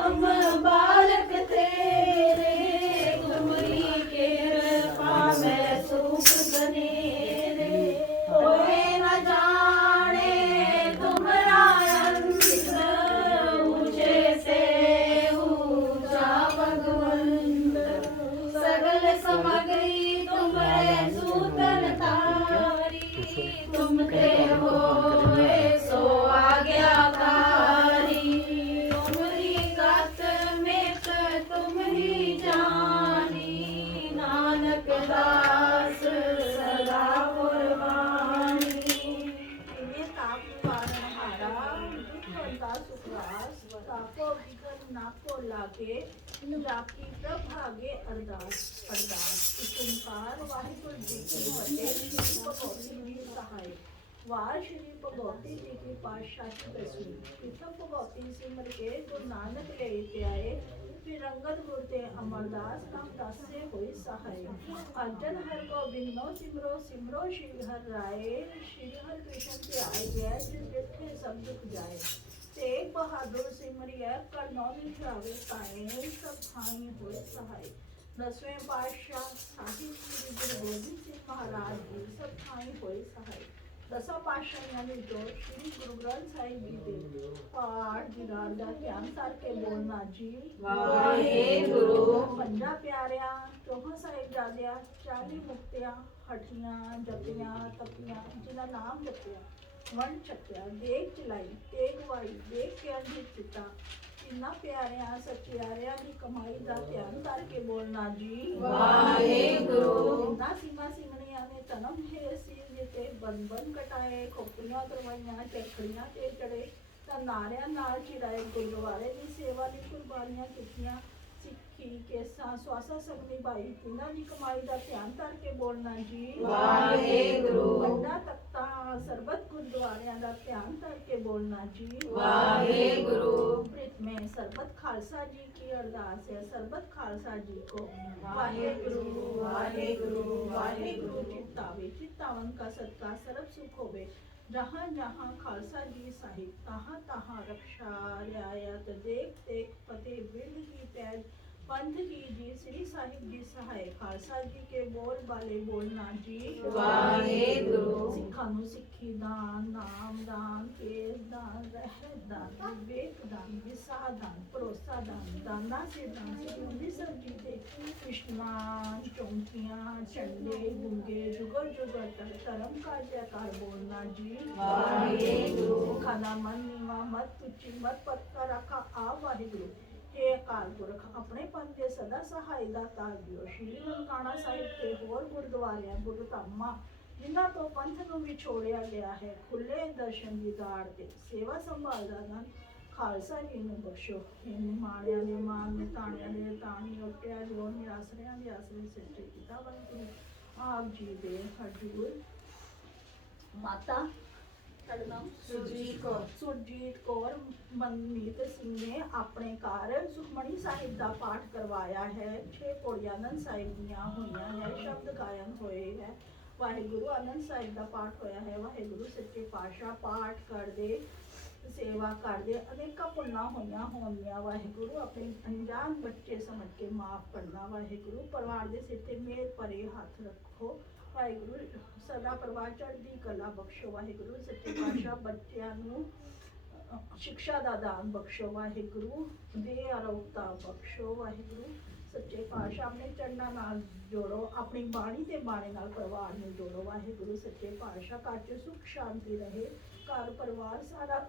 हम बालक तेरे तुम्हारी कृपा में सुख बने रे कोई न जाने तुम्हारा अंत ऊंचे से ऊंचा भगवंत सगल समग्री तुम्हारे सूतन तारी तुमके होए सो आज्ञाकारी तुम्हारी गत में तुम्हारी जानी नानक दास सदा कुर्बानी इन्हें ताप पारणहारा दुखहंता सुखवास तापो विघ्न नाको लागे जाकी प्रभागे अरदास इस ओंकार वाहिगुरु जी की फतेह। श्री भगवती जी सहाय वार श्री भगवती जी की पातशाही दसवीं प्रथम भगवती सिमर के गुरु नानक ले आए फिर अंगद गुरु ते अमरदास काम दासे होई सहाय अर्जन हर गोबिंद नो सिमरो सिमरो श्री हर राय श्री हर कृष्ण के आए गए जिस जिथे सब दुख जाए तेग बहादुर सिमरिया कर नौ दिन छावे पाए सब भाई होए सहाय दसवें पातशाह साहिब श्री गुरु गोबिंद सिंह महाराज जी सब भाई होए सहाय दसा पातशाह यानी जो श्री गुरु ग्रंथ साहिब जी दे पाठ दिनार दा ध्यान सार के बोलना जी वाहेगुरु पंजा प्यारिया चौहां साहिब जादिया 40 मुक्तियां हठियां जपियां तपियां जिन्ना नाम जपिया वन छकिया देख चलाई तेग वाई देख के अंधित चिता इन्ना प्यारिया सचियारिया की कमाई दा ध्यान करके बोलना जी वाहेगुरु इन्ना सीमा सिमनिया ने तनम है सील जिते बन बन कटाए खोपड़ियां करवाइयां चरखड़ियां ते चढ़े ਤਾਂ ਨਾਰਿਆਂ ਨਾਲ ਚਿਰਾਏ ਗੁਰਦੁਆਰੇ ਦੀ ਸੇਵਾ ਲਈ ਕੁਰਬਾਨੀਆਂ ਕੀਤੀਆਂ ਸਿੱਖੀ ਕੇਸਾਂ ਸਵਾਸਾ ਸਭ ਨਿਭਾਈ ਇਹਨਾਂ ਦੀ ਕਮਾਈ ਦਾ ਧਿਆਨ ਕਰਕੇ ਬੋਲਣਾ ਜੀ ਵਾਹਿਗੁਰੂ ਵੱਡਾ ਤਖਤਾ ਸਰਬਤ ਗੁਰਦੁਆਰਿਆਂ ਦਾ ਧਿਆਨ ਕਰਕੇ ਬੋਲਣਾ ਜੀ वाहेगुरु प्रीत में सरबत खालसा जी की अरदास है सरबत खालसा जी को वाहेगुरु वाहेगुरु वाहेगुरु चित्तावे चित्तावन का सदका सर्व सुख होवे जहाँ जहाँ खालसा जी साहिब तहाँ तहाँ रक्षा रियायत देख देख फतेह बिरद की पैज पंथ की जी श्री साहिब जी सहाय खालसा जी के बोल बाले बोलना जी वाहेगुरु सिखा नू सिखी दान नाम दान केस दान रहमत दान विवेक दान विसाह दान भरोसा दान दाना से दान से सब जी दे कृष्णान चौंकियां झंडे गुंगे जुगर जुगर तक धर्म का जयकार बोलना जी वाहेगुरु खाना मन नीवा मत तुच्ची मत पत्ता रखा आ वाहेगुरु हे अकाल पुरख अपने पंथ ਦੇ ਸਦਾ ਸਹਾਈ ਦਾ ਤਾਜ ਦਿਓ ਸ਼੍ਰੀ ਨਨਕਾਣਾ ਸਾਹਿਬ ਤੇ ਹੋਰ ਗੁਰਦੁਆਰਿਆਂ ਗੁਰਧਾਮਾਂ ਜਿਨ੍ਹਾਂ ਤੋਂ ਪੰਥ ਨੂੰ ਵਿਛੋੜਿਆ ਗਿਆ ਹੈ ਖੁੱਲੇ ਦਰਸ਼ਨ ਦੀਦਾਰ ਤੇ ਸੇਵਾ ਸੰਭਾਲ ਦਾ ਦਾਨ ਖਾਲਸਾ ਜੀ ਨੂੰ ਬਖਸ਼ੋ ਇਹਨੂੰ ਮਾਣਿਆਂ ਦੇ ਮਾਣ ਨੇ ਤਾਣਿਆਂ ਦੇ ਤਾਣੀ ਉੱਟਿਆ ਜੋ ਨਿਆਸਰਿਆਂ ਦੇ ਆਸਰੇ ਸੱਚੇ ਪਿਤਾ ਵਾਹਿਗੁਰੂ ਆਪ ਜੀ ਦੇ ਹਜ਼ੂਰ ਮਾਤਾ ਸੁਰਜੀਤ ਕੌਰ ਮਨਮੀਤ ਸਿੰਘ ਨੇ ਆਪਣੇ ਘਰ ਸੁਖਮਣੀ ਸਾਹਿਬ ਦਾ ਪਾਠ ਕਰਵਾਇਆ ਹੈ 6 ਪੌੜੀਆਂ ਆਨੰਦ ਸਾਹਿਬ ਦੀਆਂ ਹੋਈਆਂ ਹੈ ਸ਼ਬਦ ਗਾਇਨ ਹੋਏ ਹੈ ਵਾਹਿਗੁਰੂ ਆਨੰਦ ਸਾਹਿਬ ਦਾ ਪਾਠ ਹੋਇਆ ਹੈ ਵਾਹਿਗੁਰੂ ਸੱਚੇ ਪਾਤਸ਼ਾਹ ਪਾਠ ਕਰਦੇ ਸੇਵਾ ਕਰਦੇ ਅਨੇਕਾਂ ਪੁੰਨਾਂ ਹੋਈਆਂ ਹੋਣਗੀਆਂ ਵਾਹਿਗੁਰੂ ਆਪਣੇ ਅਣਜਾਣ ਬੱਚੇ ਸਮਝ ਕੇ ਮਾਫ ਕਰਨਾ ਵਾਹਿਗੁਰੂ ਪਰਿਵਾਰ ਦੇ ਸਿਰ ਤੇ ਮਿਹਰ ਭਰੇ ਹੱਥ ਰੱਖੋ ਵਾਹਿਗੁਰੂ ਸਦਾ ਪਰਿਵਾਰ ਚੜ੍ਹਦੀ ਕਲਾ ਬਖਸ਼ੋ ਵਾਹਿਗੁਰੂ ਸੱਚੇ ਪਾਤਸ਼ਾਹ ਬੱਚਿਆਂ ਨੂੰ ਸਿੱਖਿਆ ਦਾ ਦਾਨ ਬਖਸ਼ੋ ਵਾਹਿਗੁਰੂ ਦੇ ਅਰੋਗਤਾ ਬਖਸ਼ੋ ਵਾਹਿਗੁਰੂ ਸੱਚੇ ਪਾਤਸ਼ਾਹ ਆਪਣੇ ਚਰਨਾਂ ਨਾਲ ਜੋੜੋ ਆਪਣੀ ਬਾਣੀ ਤੇ ਬਾਣੀ ਨਾਲ ਪਰਿਵਾਰ ਨੂੰ ਜੋੜੋ ਵਾਹਿਗੁਰੂ ਸੱਚੇ ਪਾਤਸ਼ਾਹ ਘਰ 'ਚ ਸੁੱਖ ਸ਼ਾਂਤੀ ਰਹੇ ਘਰ ਪਰਿਵਾਰ ਸਾਰਾ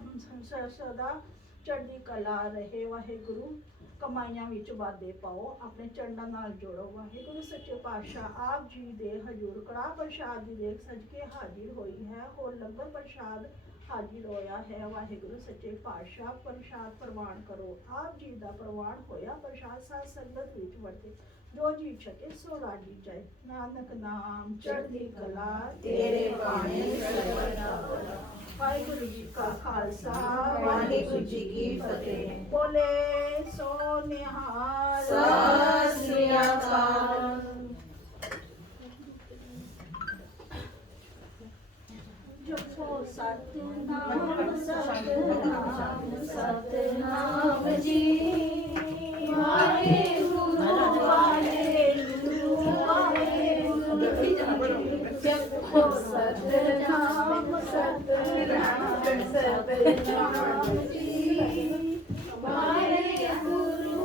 ਸਦਾ ਚੜ੍ਹਦੀ ਕਲਾ ਰਹੇ ਵਾਹਿਗੁਰੂ ਕਮਾਈਆਂ ਵਿੱਚ ਵਾਧੇ ਪਾਓ ਆਪਣੇ ਚਰਨਾਂ ਨਾਲ ਜੋੜੋ ਵਾਹਿਗੁਰੂ ਸੱਚੇ ਪਾਤਸ਼ਾਹ ਆਪ ਜੀ ਦੇ ਹਜ਼ੂਰ ਕੜਾਹ ਪ੍ਰਸ਼ਾਦ ਦੀ ਦੇਖ ਸਜ ਕੇ ਹਾਜ਼ਰ ਹੋਈ ਹੈ ਹੋਰ ਲੰਗਰ ਪ੍ਰਸ਼ਾਦ ਹਾਜ਼ਰ ਹੋਇਆ ਹੈ ਵਾਹਿਗੁਰੂ ਸੱਚੇ ਪਾਤਸ਼ਾਹ ਪ੍ਰਸ਼ਾਦ ਪ੍ਰਵਾਨ ਕਰੋ ਆਪ ਜੀ ਦਾ ਪ੍ਰਵਾਨ ਹੋਇਆ ਪ੍ਰਸ਼ਾਦ ਸਾਧ ਸੰਗਤ ਵਿੱਚ ਵਰਤੇ ਜੋ ਜੀ ਛਕੇ ਸੋ ਰਾਜੀ ਜਾਏ ਨਾਨਕ ਨਾਮ ਚੜ੍ਹਦੀ ਕਲਾ तेरे पाने सर्वदा ਵਾਹਿਗੁਰੂ ਜੀ ਕਾ ਖਾਲਸਾ वाहिगुरु जी की फतेह ਬੋਲੇ ਸੋ ਨਿਹਾਲ सत श्री अकाल। ਸਤਨਾਮ ਸਤਨਾਮ ਜੀ ਵਾਹਿਗੁਰੂ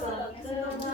ਸਤਨਾਮ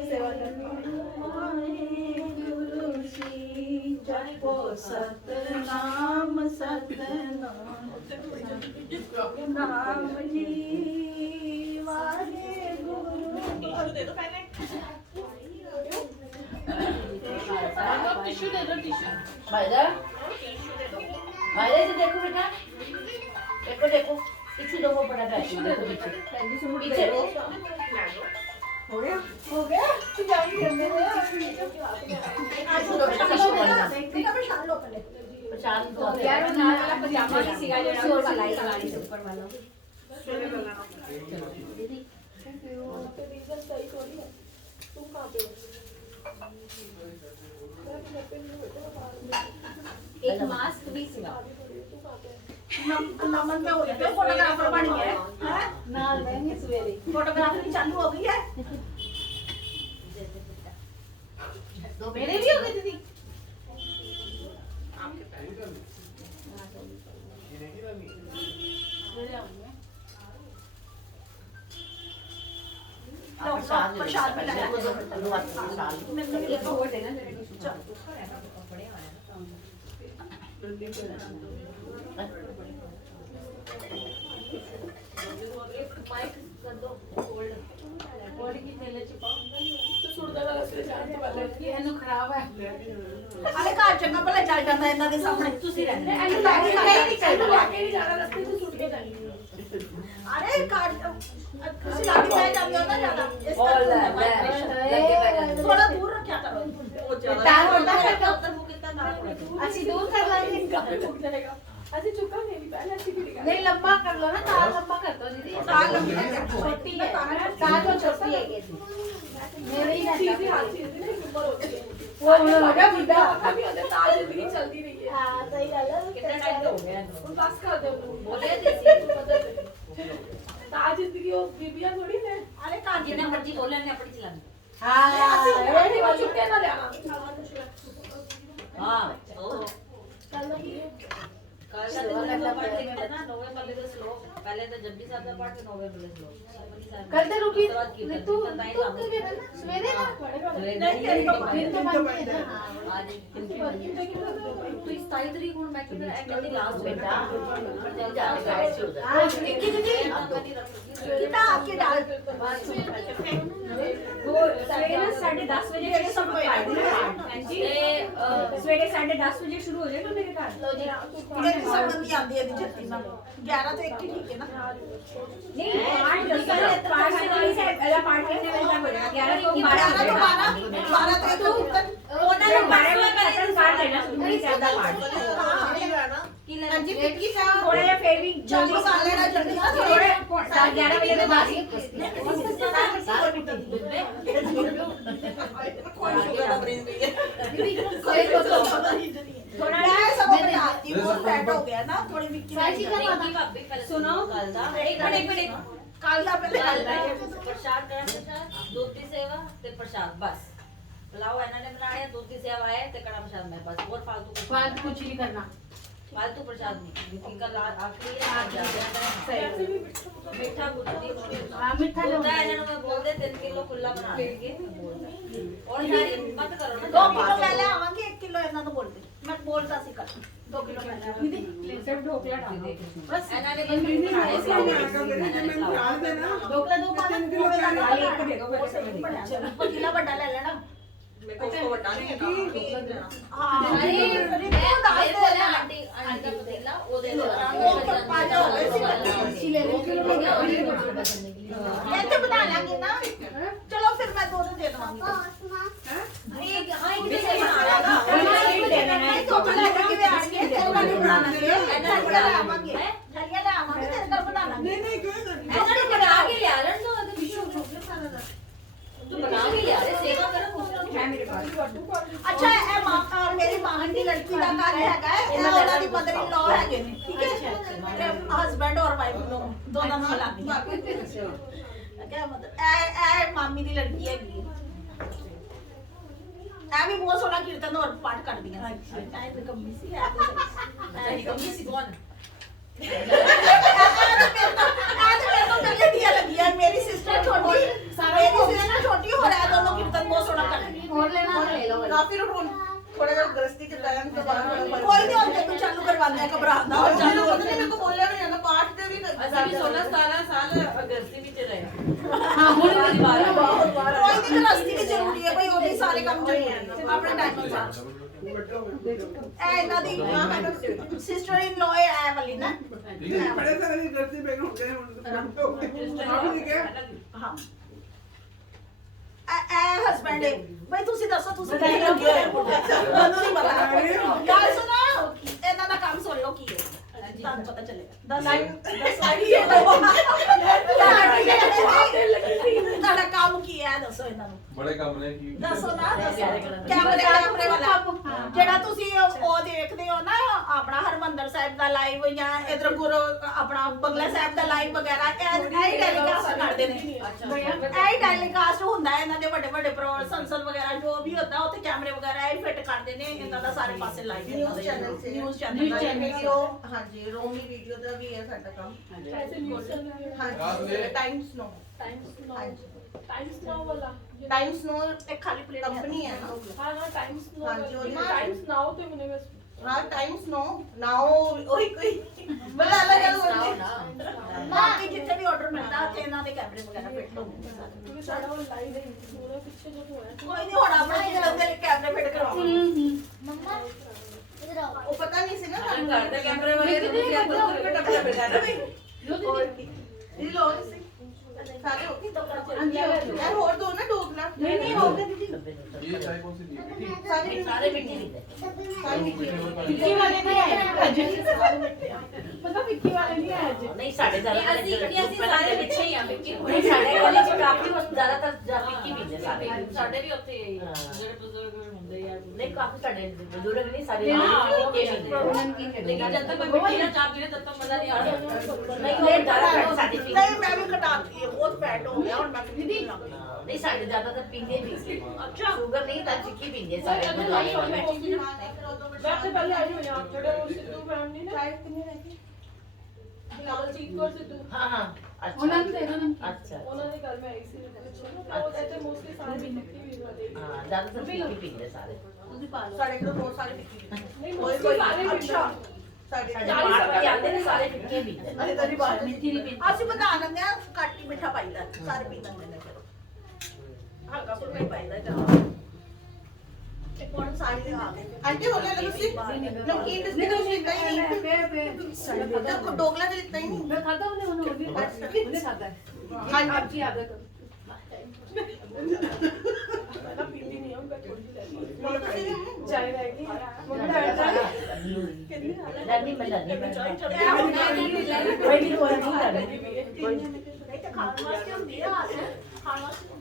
ਸਤਨਾਮ ਵਾਹਿਗੁਰੂ ਜੀ ਜਪੋ ਸਤਨਾਮ ਸਤਨਾਮ ਨਾਮ ਜੀ ਵਾਹਿਗੁਰੂ ਦੇ ਦੋ ਪਹਿਲੇ टिश्यू दे दो टिश्यू भाईजा भाईजा जी देखो बेटा देखो देखो टिश्यू दो वो बड़ा टिश्यू दे दो पीछे पीछे हो गया तू जाई करने में आज तो टिश्यू वाला बेटा पहचान लो पहले पहचान तो यार वो नाल वाला पजामा नहीं सीगा जेड़ा शोर वाला सिलाई करानी से ऊपर वाला दीदी तो रीजन सही थोड़ी है तुम कहां पे हो एक मास्क भी सीगा नमन में होते पे फोटोग्राफर बन गया है नाल रहेंगे सवेरे फोटोग्राफी चालू हो गई है दो मेरे भी हो गए दीदी प्रसाद भी लाया एक और देना जरा टिश्यू माइक कर दो होल्ड बॉडी की थैले छुपाओ तो सुरदा वाला से जान तो वाला ਇਹਨੂੰ ਖਰਾਬ ਹੈ अरे घर चंगा भला चल जाता इन्हां दे सामने ਤੁਸੀਂ ਰਹਿੰਦੇ ਇਹਨੂੰ ਲਾ ਕੇ ਨਹੀਂ ਚੱਲਦਾ ਲਾ ਕੇ ਨਹੀਂ ਜਾਣਾ ਰਸਤੇ ਤੇ ਸੁੱਟ ਕੇ ਜਾਣੀ अरे कार ਤੁਸੀਂ ਲਾ ਕੇ ਜਾਏ ਜਾਂਦੇ ਹੋ ਨਾ ਜ਼ਿਆਦਾ ਇਸ ਕਰਕੇ थोड़ा दूर रखा करो बहुत ज्यादा तार बढ़ता है तो उधर वो कितना ना ਅਸੀਂ ਦੂਰ ਕਰ ਲਾਂਗੇ टूट जाएगा ऐसे चुका नहीं पहले ऐसे भी नहीं लंबा कर लो ना तार लंबा कर दो दीदी तार लंबी है, छोटी है तार तो छोटी है ये मेरे ही सीधी रहता हाथ सीधी नहीं ऊपर होती है वो लगा बुढ़ा कभी होते तार जिंदगी चलती रही है हां सही गल है कितना टाइम हो गया उन पास कर दो बोले देसी तार जिंदगी वो बीबियां थोड़ी है अरे कान जितना मर्जी बोले ने अपनी चलानी हां ऐसे वो चुपके ना लेना हां चल कल का दिन में पार्टी में ना नोवे पल्ले तो स्लो पहले तो जल्दी साथ में पार्ट नोवे पल्ले स्लो कल तो रुकी तू तू सवेरे ना नहीं तेरी तो फिर तो बंद है ना आज तू 27 तारीख को मैं किधर एंड लास्ट बेटा जब जाने का ऐसे हो जाता हां की दीदी कितना आपके डाल वो सवेरे 10:30 बजे ये सब जी सवेरे 10:30 बजे शुरू हो जाएगा मेरे घर लो जी तेरी संबंधी आंदी है दी जत्ती ना 11 तो एक ही ठीक है ना नहीं 8 से 9 से अला पार्ट करने में तक हो जाएगा 11 को 11 तो 12 तो एक तो ओना 12 में खत्म कर देना शुरू से ज्यादा पार्ट की लंजी पिटकी था थोड़ा या फिर भी जल्दी खा लेना जल्दी थोड़े 11 बजे के बाद थोड़ा सब बनाती वो सेट हो गया ना थोड़ी विक्की सुनो एक मिनट काला पहले प्रसाद करा दूध की सेवा ते प्रसाद बस पुलाव इन्होंने बनाया दूध की सेवा है ते कड़ा प्रसाद में बस और फालतू कुछ नहीं करना फालतू प्रसाद नहीं इनका आखिरी मीठा गुजरी हां मीठा जो होता है इन्होंने मैं बोल दे 3 किलो खुला बना देंगे और यार मत करो ना 2 किलो पहले आवांगे 1 किलो ਇਹਨਾਂ ਨੂੰ ਬੋਲ ਦੇ ਮੈਂ ਬੋਲਦਾ ਸੀ ਕਰ 2 किलो पहले दीदी सिर्फ ढोकला डालो बस इन्होंने बस बनाए ढोकला दो पानी किलो का खाली एक दे दो फिर से पतीला बड़ा ले लेना मेरे को उसको बता नहीं है हां अरे अरे वो दाल मेरे दे बोले ना आंटी आंटी का पतीला वो दे दो वो पाजा हो गई ले ले ये तो ਜਾਵਾਂਗੀ ਅੱਛਾ ਇਹ ਮਾਂ ਮੇਰੀ ਮਾਂ ਦੀ ਲੜਕੀ ਦਾ ਘਰ ਹੈਗਾ ਇਹ ਉਹਨਾਂ ਦੀ ਮਦਰ ਇਨ ਲਾਅ ਹੈਗੇ ਨੇ ਠੀਕ ਹੈ ਹਸਬੈਂਡ ਔਰ ਵਾਈਫ ਦੋਨਾਂ ਨਾਲ ਲੱਗਦੀਆਂ ਕਿਆ ਮਤਲਬ ਇਹ ਮਾਮੀ ਦੀ ਲੜਕੀ ਹੈਗੀ ਇਹ ਵੀ ਬਹੁਤ ਸੋਹਣਾ ਕੀਰਤਨ ਔਰ ਪਾਠ ਕਰਦੀਆਂ ਚਾਹੇ ਤੇ ਕੰਮੀ ਸੀ ਹੈ ਕੰਮੀ ਸੀ ਕੌਣ मेरी सिस्टर छोटी हो रहा है दोनों कीर्तन बहुत सोना कर ਕਾਫੀ ਰੋਣ ਥੋੜਾ ਜਿਹਾ ਗ੍ਰਸਤੀ ਚ ਟਾਈਮ ਤੋਂ ਬਾਅਦ कोई नहीं होते तू चालू करवाने का घबराना और चालू पता नहीं मेरे को बोलने नहीं आता पाठ दे भी ਅਸੀਂ ਵੀ 16-17 ਸਾਲ ਅਗਸਤੀ ਵਿੱਚ ਰਹੇ कोई नहीं गृहस्थी भी जरूरी है भाई वो भी सारे काम जरूरी है अपने टाइम अनुसार ए इना दी सिस्टर इन लॉ है वाली ना बड़े सारे गलती पे हो गए आप ठीक है हाँ ए हस्बैंड है भाई ਤੁਸੀਂ ਦੱਸੋ ਤੁਸੀਂ ਕੀ ਲੱਗੇ ਹੋਏ ਮੈਨੂੰ ਨਹੀਂ ਪਤਾ ਗੱਲ ਸੁਣੋ ਇਹਨਾਂ ਦਾ ਕੰਮ ਸੁਣ ਲਓ ਕੀ ਹੈ ਤੁਹਾਨੂੰ ਪਤਾ ਚੱਲੇਗਾ 10 ਤੁਹਾਡਾ ਕੰਮ ਕੀ ਹੈ ਦੱਸੋ ਇਹਨਾਂ ਨੂੰ बड़े काम ने की ਦੱਸੋ ਨਾ ਕੈਮਰੇ ਵਾਲਾ ਜਿਹੜਾ ਤੁਸੀਂ ਉਹ ਦੇਖਦੇ ਹੋ ਨਾ ਆਪਣਾ ਹਰਮੰਦਰ ਸਾਹਿਬ ਦਾ ਲਾਈਵ ਜਾਂ ਇਧਰ ਗੁਰੂ ਆਪਣਾ ਬੰਗਲਾ ਸਾਹਿਬ ਦਾ ਲਾਈਵ ਵਗੈਰਾ ਇਹ ਟੈਲੀਕਾਸਟ ਕਰਦੇ ਨੇ ਇਹ ਟੈਲੀਕਾਸਟ ਹੁੰਦਾ ਹੈ ਇਹਨਾਂ ਦੇ ਵੱਡੇ ਵੱਡੇ ਸੰਸਦ ਵਗੈਰਾ ਜੋ ਵੀ ਹੁੰਦਾ ਉੱਥੇ ਕੈਮਰੇ ਵਗੈਰਾ ਇਹ ਫਿੱਟ ਕਰਦੇ ਨੇ ਇਹਨਾਂ ਦਾ ਸਾਰੇ ਪਾਸੇ ਲਾਈਵ ਨਿਊਜ਼ ਚੈਨਲ ਸੇ ਨਿਊਜ਼ ਚੈਨਲ ਵੀਡੀਓ ਹਾਂਜੀ ਰੋਮੀ ਵੀਡੀਓ ਦਾ ਵੀ ਹੈ ਸਾਡਾ ਕੰਮ ਹਾਂਜੀ ਟਾਈਮਸ ਨੋ टाइम्स नाउ वाला ਟਾਈਮਸ ਨੋ ਇੱਕ ਖਾਲੀ ਪਲੇਟ ਕੰਪਨੀ ਹੈ ਨਾ हाँ हाँ टाइम्स नाउ हाँ जी, वो टाइम्स नाउ तो मैंने बस ਹਾਂ ਟਾਈਮਸ ਨੋ ਨਾਓ ਉਹੀ ਕੋਈ ਬੜਾ ਅਲੱਗ ਅਲੱਗ ਹੁੰਦੀ ਬਾਕੀ ਜਿੱਥੇ ਵੀ ਆਰਡਰ ਮਿਲਦਾ ਉੱਥੇ ਇਹਨਾਂ ਦੇ ਕੈਮਰੇ ਵਗੈਰਾ ਫਿੱਟ ਹੁੰਦੇ ਨੇ क्योंकि सारा वो लाइव है पूरा पीछे जो हुआ है ਕੋਈ ਨਹੀਂ ਹੁਣ ਆਪਣੇ ਚੈਨਲ ਦੇ ਕੈਮਰੇ ਫਿੱਟ ਕਰਵਾਵਾਂਗੇ ਉਹ ਪਤਾ ਨਹੀਂ ਸੀ ਨਾ ਤੁਹਾਨੂੰ ਘਰ ਦੇ ਕੈਮਰੇ ਵਾਲੇ ਦੇ ਤੁਸੀਂ ਅੰਦਰ ਟੱਪਿਆ ਬੈਠਾ ਨਾ ਇਹ ਲੋ ਸੀ ਸਾਰੇ ਹੋ ਗਏ ਯਾਰ ਹੋਰ ਦੋ ਨਾ ਡੋਗਲਾ ਨਹੀਂ ਹੋ ਗਏ ਦੀਦੀ ये चाय कौन सी दी थी ਸਾਰੇ ਸਾਰੇ ਮਿੱਟੀ ਦੀ ਸਾਰੇ ਮਿੱਠੇ विक्की वाले नहीं आए पता विक्की वाले नहीं आए आज ਨਹੀਂ ਸਾਡੇ ਜ਼ਿਆਦਾ ਅਸੀਂ ਸਾਰੇ ਪਿੱਛੇ ਹੀ ਆ ਵਿੱਕੀ ਨਹੀਂ ਸਾਡੇ ਕੋਲ ਚ ਕਾਫੀ ਜ਼ਿਆਦਾਤਰ ਜਾਪੀ ਪੀਂਦੇ ਸਾਰੇ ਸਾਡੇ ਵੀ ਉੱਥੇ ਹੀ ਆ ਜਿਹੜੇ ਬਜ਼ੁਰਗ ਹੁੰਦੇ ਆ ਨਹੀਂ ਕਾਫੀ ਸਾਡੇ ਬਜ਼ੁਰਗ ਨਹੀਂ ਸਾਰੇ ਲੇਕਿਨ ਜਦ ਤੱਕ ਕੋਈ ਮਿੱਟੀ ਨਾ ਚਾਹ ਪੀਏ ਤਦ ਤੱਕ ਮਜ਼ਾ ਨਹੀਂ ਆਉਂਦਾ ਨਹੀਂ ਉਹ ਜ਼ਿਆਦਾ ਘੱਟ ਸਾਡੇ ਪੀਂਦੇ ਨਹੀਂ ਮੈਂ ਵੀ ਘਟਾਤੀ ਹੈ ਬਹੁਤ ਫੈਟ ਹੋ ਗਿਆ ਹੁਣ ਮੈਂ ਦੀਦੀ ਨਹੀਂ ਸਾਡੇ ਜ਼ਿਆਦਾਤਰ ਪੀਂਦੇ ਨਹੀਂ ਅੱਛਾ ਸ਼ੂਗਰ ਨਹੀਂ ਤਾਂ ਚਿੱਕੀ ਪੀਂਦੇ ਸਾਰੇ ਦਵਾਈ ਵਾਲੇ सबसे पहले आई हो यहाँ जोड़े वो सिद्धू फैमिली ना लालजीत कौर सिद्धू ਹਾਂ ਹਾਂ ਅੱਛਾ ਉਹਨਾਂ ਦੇ ਅੱਛਾ ਉਹਨਾਂ ਦੇ ਘਰ ਮੈਂ ਆਈ ਸੀ ਉਹ ਇੱਥੇ ਮੋਸਟਲੀ ਸਾਰੇ ਮਿੱਟੀ ਵੀ ਵਾਲੇ ਹਾਂ ਜ਼ਿਆਦਾਤਰ ਚਿੱਕੀ ਪੀਂਦੇ ਸਾਰੇ ਸਾਡੇ ਕੋਲ ਬਹੁਤ ਸਾਰੇ ਮਿੱਠੇ ਨਹੀਂ ਮੋਸਟਲੀ ਸਾਰੇ ਅੱਛਾ ਸਾਡੇ ਸਾਡੇ ਮਾਰ ਕੇ ਆਉਂਦੇ ਨੇ ਸਾਰੇ ਚਿੱਕੇ ਪੀਂਦੇ ਨੇ ਅਸੀਂ ਤਾਂ ਨਹੀਂ ਬਾਤ ਮਿੱਠੀ ਨਹੀਂ ਪੀਂਦੇ ਅਸੀਂ ਬਣਾ ਲੈਂਦੇ ਆ ਘੱਟ ਹੀ ਮਿੱਠਾ ਪਾਈਦਾ ਸਾਰੇ ਪੀ ਲੈਂਦੇ ਨੇ ਫਿਰ ਹਲਕਾ ਫੁਲਕਾ ਹੀ ਪਾਈਦਾ ਜਾਂ ਇੱਕ ਵਾਰ ਸਾਰੇ ਦੇ ਆ ਗਏ ਆਂਟੀ ਹੋ ਗਿਆ ਤੁਸੀਂ ਨਮਕੀਨ ਬਿਸਕਿਟ ਤੁਸੀਂ ਕਹੀ ਨਹੀਂ ਤਾਂ ਡੋਗਲਾ ਦੇ ਦਿੱਤਾ ਹੀ ਨਹੀਂ मैं खाता हूं उन्होंने वो भी उन्हें खाता है हाँ आपकी आदत मैं पीती नहीं हूं मैं थोड़ी सी चाय रहेगी मम्मी ਨਹੀਂ ਮੈਂ ਨਹੀਂ ਮੈਂ ਕੋਈ ਨਹੀਂ ਕੋਈ ਨਹੀਂ ਤਾਂ ਖਾਣ ਵਾਸਤੇ ਹੁੰਦੀ ਆ ਖਾਣ ਵਾਸਤੇ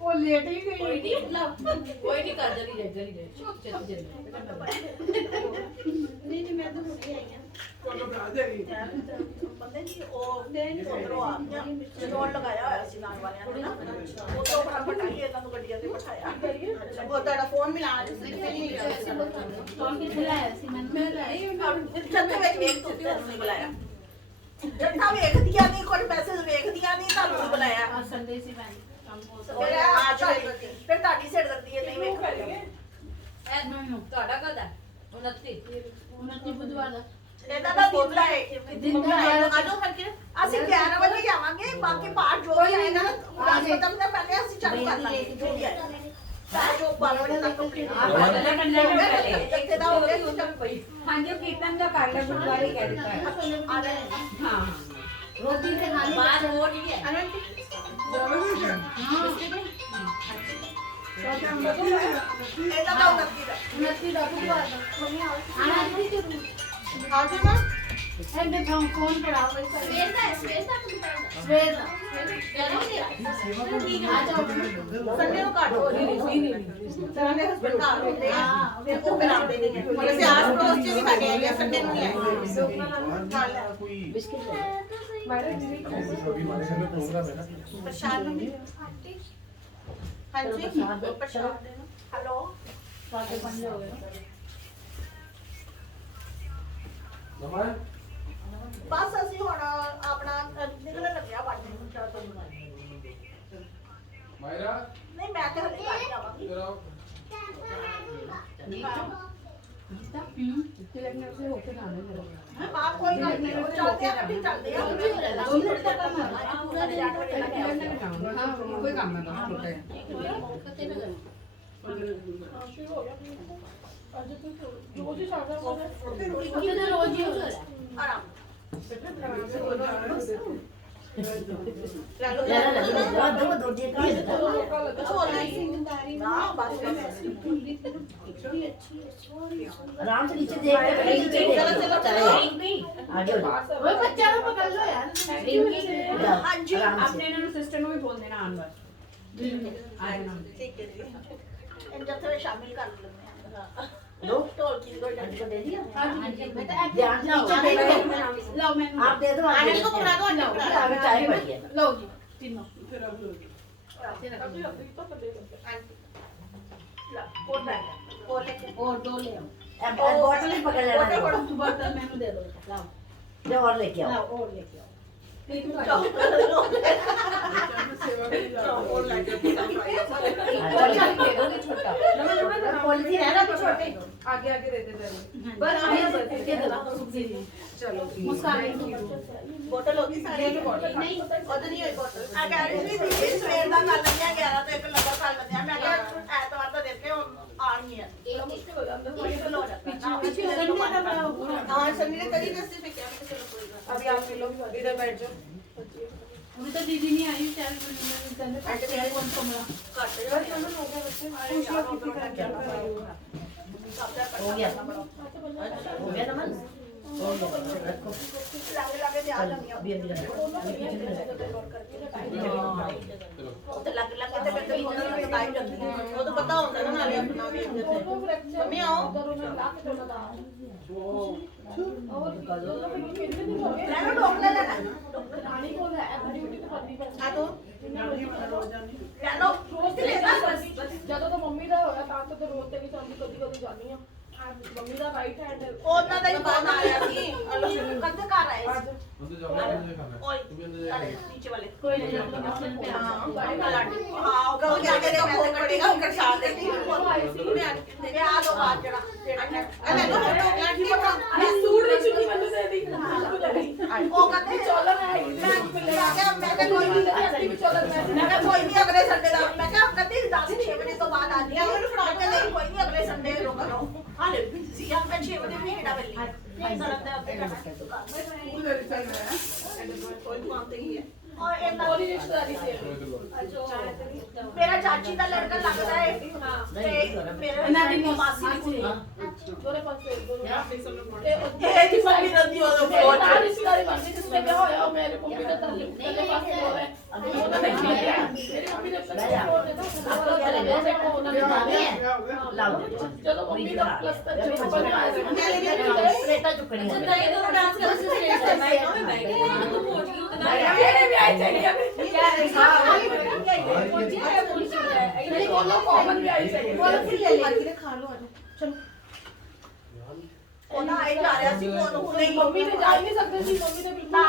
वो लेट ही गई ਕੋਈ ਨਹੀਂ ਕਰ ਜਲੀ ਜਾਏ ਚੱਲ नहीं मैं तो रुक आई तो आ जाएगी ਬੰਦੇ ਜੀ ਉਹ ਉਧਰੋਂ ਆ ਗਿਆ ਸਟੋਰ ਲਗਾਇਆ ਹੋਇਆ ਸੀ ਨਾਲ ਵਾਲਿਆਂ ਨੇ ਨਾ ਉਹ ਤੋਂ ਫਟਾਫਟ ਆਈ ਇਹਨਾਂ ਨੂੰ ਗੱਡੀਆਂ ਤੇ ਬਿਠਾਇਆ ਉਹ ਤੁਹਾਡਾ ਫੋਨ ਮਿਲਾ ਤੁਸੀਂ ਨਹੀਂ कौन किथे लाया सी मैं लाई ਜੱਥੇ ਵਿੱਚ ਵੇਖ ਤੁਸੀਂ ਉਹਨੂੰ ਬੁਲਾਇਆ ਜੱਟਾ ਵੇਖਦੀਆਂ ਨਹੀਂ ਕੋਈ ਮੈਸੇਜ ਵੇਖਦੀਆਂ ਨਹੀਂ ਤੁਹਾਨੂੰ ਬੁਲਾਇਆ संदेशी बहन ਫਿਰ ਆ ਫਿਰ ਤੁਹਾਡੀ ਸਿਰ ਦਰਦੀ ਹੈ ਨਹੀਂ ਵੇਖ ਤੁਹਾਡਾ ਕਦਾ 29 उन्नति बुधवार ਇਹਨਾਂ ਦਾ ਦਿਨ ਦਾ ਹੈ ਦਿਨ ਦਾ ਹੈ ਆਜੋ ਕਰਕੇ ਅਸੀਂ 11 ਵਜੇ ਜਾਵਾਂਗੇ ਬਾਕੀ ਪਾਠ ਜੋ ਵੀ ਆਏਗਾ ਨਾ ਹਸਪਤਾਲ ਦਾ ਪਹਿਲੇ ਅਸੀਂ ਚਾਲੂ ਕਰ ਲਾਂਗੇ ਜੋ ਵੀ ਆਏਗਾ ਤਾਂ ਜੋ 12 ਵਜੇ ਤੱਕ ਕੰਪਲੀਟ ਆਹ ਪਹਿਲਾਂ ਕਰਨਾ ਹੈ ਪਹਿਲੇ। ਇੱਥੇ ਦਾ ਹੋ ਗਿਆ ਚੱਲ ਪਈ ਹਾਂਜੀ ਉਹ ਕੀਰਤਨ ਦਾ ਕਰ ਲਿਆ ਗੁਰਦੁਆਰੇ ਕਹਿ ਦਿੱਤਾ ਹੈ। ਆ ਰਹੇ ਹਾਂ ਰੋਟੀ ਤੇ ਖਾਣੀ बाहर वो नहीं है ਅਨੰਤੀ ਇਹਦਾ ਤਾਂ ਉਨੱਤੀ ਦਾ ਨੱਤੀ ਦਾ ਬੁੱਧਵਾਰ ਦਾ ਆਣਾ ਨਹੀਂ ਜ਼ਰੂਰ ਆ ਜਾ ਨਾ ਐਂਦੇ ਫੋਨ ਕਰਾਓ ਇਸ स्पेस का ਸਵੇਰ ਦਾ ठीक है ਆ ਜਾਓ ਸੰਡੇ ਨੂੰ ਘੱਟ ਹੋ ਜੀ ਤਰਾਂ ਦੇ ਹਸਬੰਡ ਘਰ ਹੁੰਦੇ ਆ ਫਿਰ ਉਹ ਫਿਰ ਆਉਂਦੇ ਨਹੀਂ ਹੈ ਹੁਣ ਅਸੀਂ ਆਸ ਪੜੋਸ ਚ ਵੀ ਸਾਡੇ ਆਏ ਆ ਸੰਡੇ ਨੂੰ ਨਹੀਂ ਆਏ ਬਿਸਕਿਟ ਲੈ ਪ੍ਰਸ਼ਾਦ ਮੰਮੀ ਹਾਂਜੀ ਪ੍ਰਸ਼ਾਦ ਹੈਲੋ ਸਾਡੇ ਪੰਜ ਹੋ ਗਏ ਬਸ ਅਸੀਂ ਹੁਣ ਆਪਣਾ ਨਿਕਲਣ ਲੱਗਿਆ ਬਾਟੇ ਨੂੰ मायरा ਨਹੀਂ ਮੈਂ ਤੇ ਹਲੇ ਘਰ ਜਾਵਾਂਗੀ इधर आओ ਹਾਂ ਕੋਈ ਗੱਲ ਨਹੀਂ ਚੱਲਦੇ ਆ ਇਕੱਠੇ ਚੱਲਦੇ ਆ ਕੋਈ ਕੰਮ ਹੈ ਬਸ ਛੋਟਾ ਜਿਹਾ। ਰੋਜ਼ ਹੀ ਹੋ ਰਿਹਾ ਆਰਾਮ ਦੋ ਦੋ ਜੇ ਕਰ ਨਾ ਬਸ आराम से नीचे देख के नीचे चलो, चलो, आगे ओए बच्चा को पकड़ लो यार हाँ जी, ਆਪਣੇ ਇਹਨਾਂ ਨੂੰ ਸਿਸਟਰ ਨੂੰ ਵੀ ਬੋਲ ਦੇਣਾ ਆਉਣ ਵਾਸਤੇ ਆ ਜਾਣਾ ਠੀਕ ਹੈ ਜੀ इन जब से शामिल कर लेते हैं दो ढोलकी को आंटी को दे दिया हाँ जी ध्यान से लो मैं आप दे दो आंटी को पकड़ा दो, आंटी को पकड़ा दो। आगे चाय पड़ी है लो जी तीनों फिर आप लोग कोट बैग और दो ले आओ अब बोतल ही पकड़ लेना बर्तन मैंने दे दो लाओ जो और लेके आओ लाओ और लेके आओ और लाइट छोटा पॉलिथीन है ना तो छोटे आगे आगे देते थे बस ये दे चलो बोतल होगी सारी नहीं उधर नहीं हुई बोतल आ गाड़ी भी थी सवेर ਦਾ ਕਰ ਲੈਂਦੇ ਆ 11 ਤੋਂ 1 ਲੱਗਾ ਕਰ ਲੈਂਦੇ ਆ ਮੈਂ ਕਿਹਾ ਐਤਵਾਰ ਤਾਂ ਦੇਖੇ ਆ ਨਹੀਂ ਹੈ मुश्किल हो जाता है मुश्किल हो जाता है ना पीछे संडे का बड़ा हुआ हाँ संडे ने करी दस से क्या चलो कोई बात अभी आप मिलो इधर बैठ जाओ अभी तो दीदी नहीं आई चार मिनट में नहीं ऐसे कौन कमरा काट यार चलो हो गया बच्चे हो गया हो गया नमन हो गया रखो लगे लगे दे आ जानी अभी अभी रखो अभी किचन में रखो तो लग लग के तो बोतल टाइम रखनी है वो तो पता होता है ना नाले अपना भी मम्मी आओ लेना ढोकला लेना आ तो ले लो रोज लेना ਜਦੋਂ ਤਾਂ ਮੰਮੀ ਦਾ ਹੋਇਆ ਤਾਂ ਤਾਂ ਰੋਜ਼ ਤੇ ਵੀ ਸਾਨੂੰ ਕਦੀ ਕਦੀ ਜਾਨੀ ਆ ਮੰਮੀ ਦਾ ਰਾਈਟ ਹੈਂਡ ਉਹਨਾਂ ਦਾ ਹੀ ਫੋਨ ਆਇਆ ਸੀ कद कर रहा है अंदर जाओ अंदर खाना है ओए तुम भी अंदर जाओ नीचे वाले कोई नहीं हाँ होगा वो क्या कहते हैं फोन पड़ेगा उनका साथ देती मैं आ दो बात जरा अरे लो फोटो की पता ਇਹ ਸੂਟ ਦੀ ਚੁੰਨੀ ਮੈਨੂੰ ਦੇ ਦੀ वो कहते हैं ਚੋਲਾ ਹੈ मैं क्या कोई नहीं मैं क्या कोई नहीं अगले संडे का मैं क्या कभी 10-6 बजे तो बाद आ गया मैंने फड़ा के नहीं कोई नहीं अगले संडे रोक लो हां ले सिया मैं 6 बजे भी हेडा वेली सड़क दे अपने करना उधर चल रहा है कोई मानते ही है और एक ਪੂਰੀ ਰਿਸ਼ਤੇਦਾਰੀ ਸੀ मेरा चाची का लड़का लगता है मेरे ना भी मासी की ਦੋਰੇ ਪਾਸੇ ये की मम्मी रंदी हो तो ਬਹੁਤ फोन ਰਿਸ਼ਤੇਦਾਰੀ ਬਣਦੀ ਜਿਸ ਤੇ ਹੋਇਆ ਉਹ ਮੇਰੇ ਮੰਮੀ ਦਾ ਤਾਂ ਪਹਿਲੇ ਪਾਸੇ ਹੋਵੇ ਉਹਨਾਂ ਨੇ ਮੇਰੀ ਮੰਮੀ ਨੇ ਸਪੋਰਟ ਦਿੱਤਾ ਉਹਨਾਂ ਨੇ लाओ ਜਦੋਂ ਮੰਮੀ ਦਾ ਪਲਸਤਰ ਚ ਬਣ ਆਇਆ प्लेटा चुकनी है दही तो डांस कर स्टेज पे मैं तो मैं तो पहुंच गई उतना ਮੇਰੇ ਵੀ ਆਈ ਚਾਹੀਏ ਇਹ ਕੋਲੋਂ ਕਾਮਨ ਵੀ ਆਈ ਚਾਹੀਏ खा लो चलो ਉਹਨਾਂ ਆਈ ਜਾ ਰਿਹਾ ਸੀ ਉਹ ਨਹੀਂ ਮੰਮੀ ਨੇ ਜਾ ਹੀ ਨਹੀਂ ਸਕਦੇ ਸੀ ਮੰਮੀ ਨੇ ਬਿਲਕੁਲ ਨਾ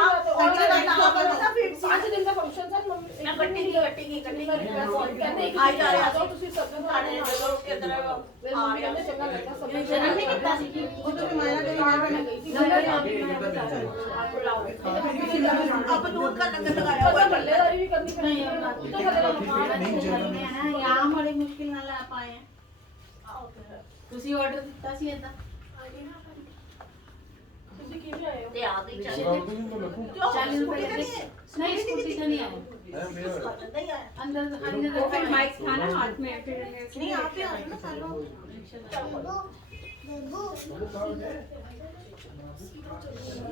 5 ਦਿਨ ਦਾ ਫੰਕਸ਼ਨ ਸੀ ਮੰਮੀ ਮੈਂ ਕੱਟੀ ਮੈਂ ਰਿਕਵੈਸਟ ਕਹਿੰਦੇ ਕਿ ਆਈ ਜਾ ਰਿਹਾ ਜਾਓ ਤੁਸੀਂ ਸਭ ਨੂੰ ਸਾਡੇ ਜਦੋਂ ਕੇ ਅੰਦਰ ਮੇਰੇ ਮੰਮੀ ਕਹਿੰਦੇ ਚੰਗਾ ਲੱਗਾ ਸਭ ਨੂੰ जन्म नहीं कितना सी वो तो माया अब दूध का लंगर लगाया हुआ है पल्लेदारी भी करनी पड़ेगी यहाँ बड़ी मुश्किल ना ला पाए ਤੁਸੀਂ ਆਰਡਰ ਦਿੱਤਾ ਸੀ ਏਦਾਂ ਤੁਸੀਂ ਕਿਵੇਂ ਆਏ ਹੋ ਤੇ ਆ ਗਈ ਚੱਲ तो 40 रुपए नहीं स्कूटी से नहीं आया नहीं आया अंदर हमने वो फिर माइक था ना हाथ में फिर नहीं आप ही आ रहे ना सालों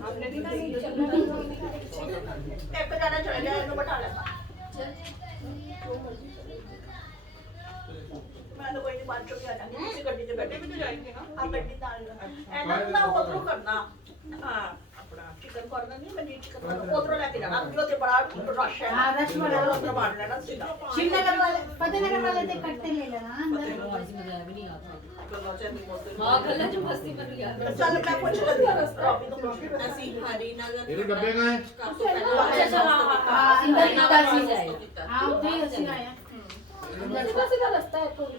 आपने भी ना एक जाना चले गया इनको बैठा लेना मैं तो कोई नहीं बात चुकी आ जाऊंगी किसी गड्डी से बैठे भी तो जाएंगे ना आप गड्डी डाल लो एंड ना उधर करना हां अपना चिकन कॉर्नर नहीं मैं चिकन उधर लेके जाना जो ते बड़ा रश है हाँ, रश वाला उधर बांध लेना सीधा शिवनगर वाले फतेहनगर वाले से कट्टे ले लेना अंदर मजा भी नहीं आता गल्ला से नहीं बोलते हाँ गला जो मस्ती कर रही है चल मैं कुछ लगी रास्ता अभी तो ऐसी हरिनगर ये डब्बे कहाँ हैं? अच्छा हाँ, अंदर हाँ कितना सी जाएगा हाँ उधर ही हंसी आया सीधा रास्ता है तो अरे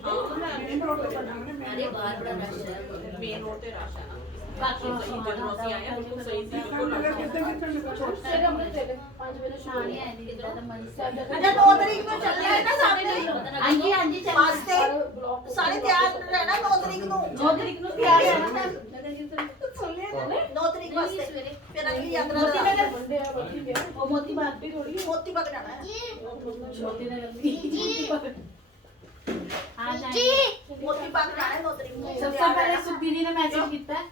बाहर बड़ा रश है मेन रोड पे रश है ना बाकी सही जगह से आया बिल्कुल सही थी साड़ी आई थी ज्यादा मन से अच्छा 2 तारीख को चल रहे हैं ना सामने हाँ जी हाँ जी चल वास्ते सारे तैयार रहना 9 तारीख ਨੂੰ 9 तारीख को तैयार है ना 9 तारीख वास्ते फिर अगली यात्रा ਦਾ वो मोती बात भी थोड़ी ਮੋਤੀ ਬਾਗ ਜਾਣਾ ਹੈ मोती नगर हाँ जाएंगे ਮੋਤੀ ਬਾਗ ਜਾਣਾ ਹੈ 9 ਤਾਰੀਖ ਨੂੰ सबसे पहले सुख दीदी ने मैसेज किया है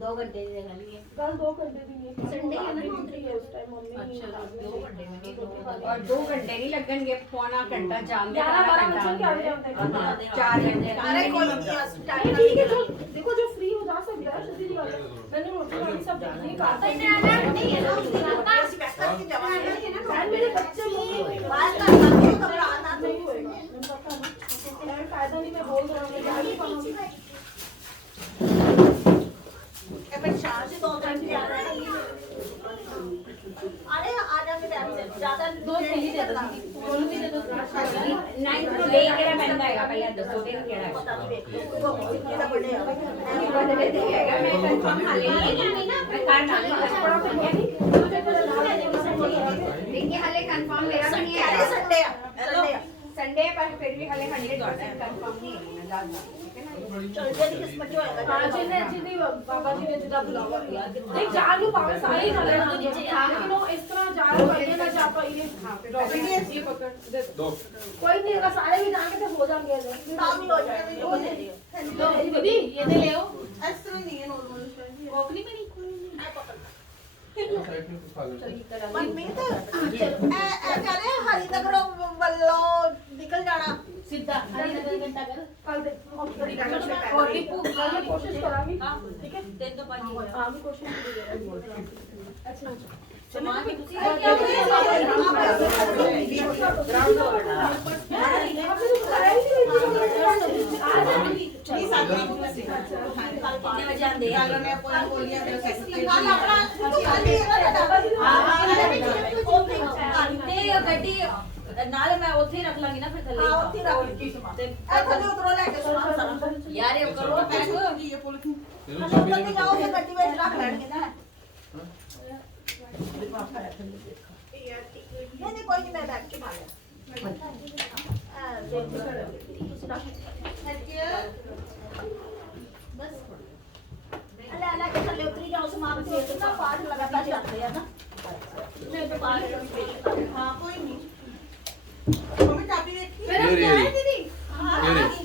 2 घंटे की जगह लिए कल 2 घंटे भी नहीं संडे है ना 9 तारीख उस टाइम मम्मी अच्छा 2 घंटे में नहीं 2 और 2 घंटे नहीं लगेंगे पौना घंटा जाम 11-12 बजे के आगे जाते हैं 4 घंटे अरे कोई नहीं स्टार्ट ठीक है जो देखो जो फ्री हो जा सकता है सीधी बात है मैंने रोटी वाली सब देखी काटते नहीं है ना उसकी बात स्पेशल की जवान है ना हैं मेरे बच्चे लोग बात करना नहीं तो घबराना नहीं होएगा मैंने पता नहीं फायदा नहीं मैं बोल रहा हूँ मैं गाड़ी पाऊंगी मैं शाम से 2 घंटे आ रहा है अरे आ जाएंगे टाइम से ज्यादा 2 थैली दे दो दोनों भी दे दो 9 को ले केड़ा पैंदा हैगा पहले दसो ते केड़ा है पता नहीं वो किसी का बर्थडे है नहीं बर्थडे ते हैगा मैं कंफर्म हाले नहीं मैं कार डाल देखिए हाले कंफर्म मेरा भी नहीं अरे है संडे है संडे पर फिर भी हाले 100% कंफर्म नहीं है ना ठीक है ना चल जल्दी किस्मत जो है हाँ जी ने जी बाबा जी ने जिदा बुलावा नहीं चालू पावे सारे ही चले ना लेकिन वो इस तरह जा रहे ना जा पाइए ये पकड़ दे दो कोई नहीं अगर सारे भी जाएंगे तो हो जाएंगे काम ही हो जाएगा वो दे दियो दीदी ये दे ले इस तरह नहीं है नॉर्मल कोकनी में नहीं मैं पकड़ साइड में खा लो मम्मी तो ए कह रहे हरिनगर ਵੱਲੋਂ निकल जाना सीधा हरिनगर घंटा कर कल दे और टिप्पू मैं कोशिश करांगी ठीक है दे दो पानी हां मैं कोशिश करूंगी अच्छा सामान भी तुसी कितने बजे आंदे कल ने कोई बोलियां तेरे से कल अपना ਤੇ ਗੱਡੀ ਨਾਲ ਮੈਂ ਉੱਥੇ ਹੀ ਰੱਖ ਲਾਂਗੀ ਨਾ ਫਿਰ ਥੱਲੇ हां ਉੱਥੇ ਰੱਖ ਲਈ ਸਮਾਨ ਤੇ ਥੱਲੇ ਉਤਰੋ ਲੈ ਕੇ ਸਮਾਨ ਸਾਰਾ ਯਾਰ ਇਹ ਕਰੋ ਪੈਕ तेरे ਅੱਛਾ चाबी ਉੱਤੇ ਜਾਓ ਤੇ ਗੱਡੀ ਵਿੱਚ ਰੱਖ ਲੈਣਗੇ ਨਾ नहीं नहीं कोई नहीं मैं बैठ के खा लिया अल्लाह के चले उतरी जाओ सामान से कितना पाठ लगातार चलते हैं ना मैं तो पाठ हाँ कोई नहीं मम्मी चाबी देखी ये रही, ये रही। हाँ ये रही।